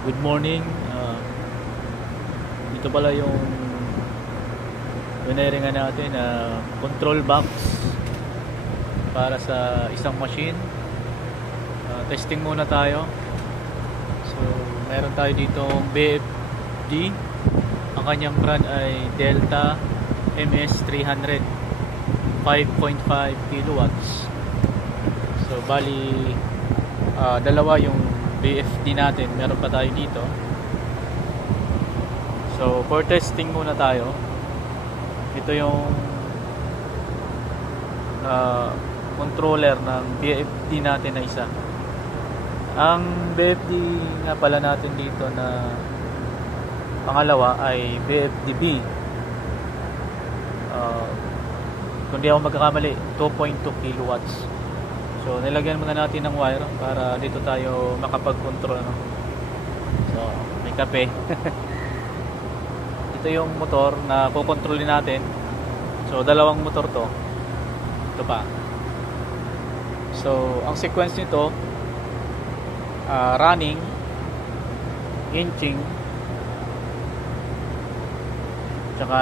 Good morning. Ito pala yung wiring natin na control box para sa isang machine. Testing muna tayo. So, meron tayo dito BFD. Ang kanyang brand ay Delta MS300 5.5 kilowatts. So, bali dalawa yung BFD natin. Meron pa tayo dito. So, for testing muna tayo. Ito yung controller ng BFD natin na isa. Ang BFD nga pala natin dito na pangalawa ay BFDB. Kung di ako magkakamali, 2.2 kilowatts. So, nilagyan muna natin ng wire para dito tayo makapag-control. So, may kape. Ito yung motor na kukontrolin natin. So, dalawang motor to. Ito pa. So, ang sequence nito, running, inching, tsaka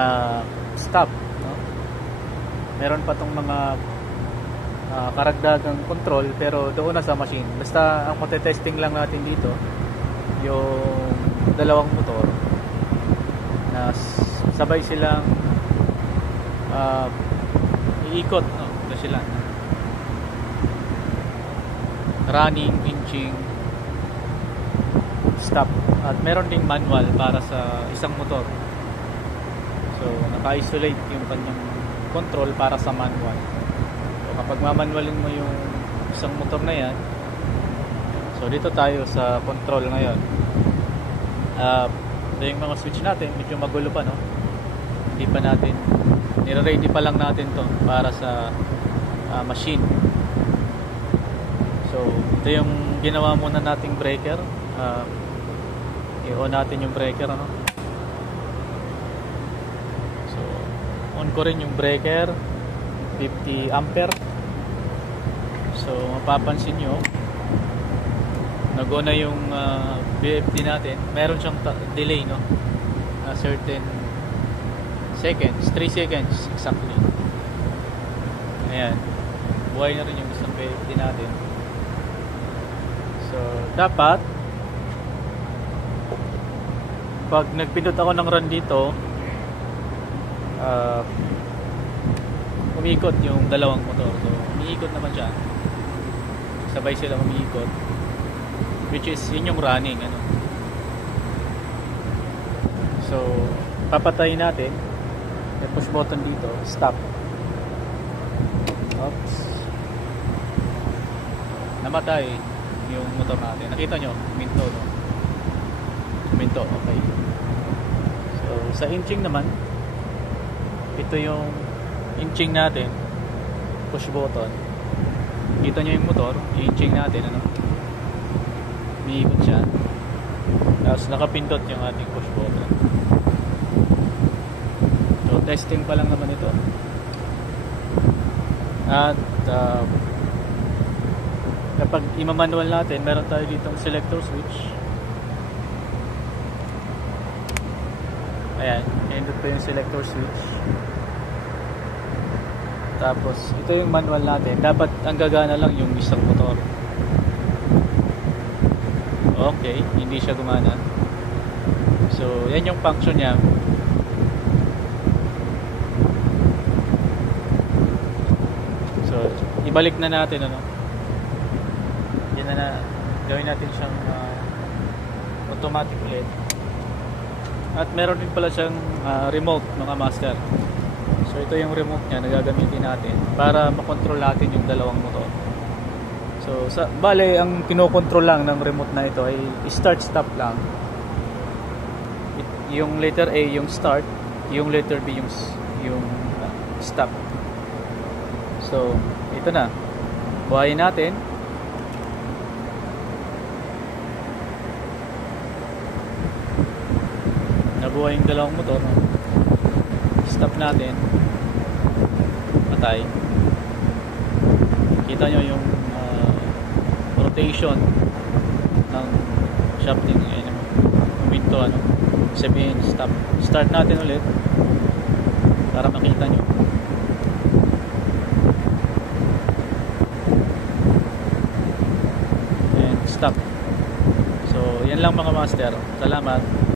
stop. No? Meron pa tong mga karagdagang control, pero doon na sa machine. Basta ang matetesting lang natin dito yung dalawang motor na sabay silang iikot, no? Ito sila, running, inching, stop. At meron ding manual para sa isang motor. So, naka-isolate yung kanyang control para sa manual. Kapag mamanualin mo yung isang motor na yan, so dito tayo sa control ngayon. Yung mga switch natin medyo magulo pa, no? Hindi pa natin nire-ready pa lang natin to para sa machine. So ito yung ginawa muna nating breaker. I-on natin yung breaker, ano? So on ko rin yung breaker, 50 ampere. So mapapansin nyo, nag-on na yung BFD natin. Meron siyang delay, no? Certain seconds, 3 seconds exactly. Ayan, buhay na rin yung isang BFD natin. So dapat pag nagpindot ako ng run dito, umiikot yung dalawang motor. So umiikot naman siya, sabay sila umiikot, which is yun yung running, ano. So papatayin natin, may push button dito, stop. Oops, namatay yung motor natin. Nakita nyo, minto, no? Minto, okay. So sa inching naman, ito yung inching natin, push button. Kita nyo yung motor, i-inching natin, ano? Umiikot siya. Tapos nakapindot yung ating push button. So testing pa lang naman ito. At kapag imamanual natin, meron tayo ditong selector switch. Ayan, endot pa yung selector switch. Tapos ito yung manual natin. Dapat ang gagana lang yung isang motor. Okay, hindi siya gumana. So yan yung function niya. So ibalik na natin, ano. Yan na, gawin natin siyang automatic ulit. At meron din pala siyang remote, mga master. So ito yung remote niya na gagamitin natin para makontrol natin yung dalawang motor. So bale, ang kinokontrol lang ng remote na ito ay start stop lang. Yung letter A yung start, yung letter B yung stop. So ito na, buhayin natin. Nabuhay yung dalawang motor. Stop natin, patay. Kita nyo yung rotation ng shafting. huminto, ano, sabihin stop. Start natin ulit para makita nyo. And stop. So yan lang mga master, salamat.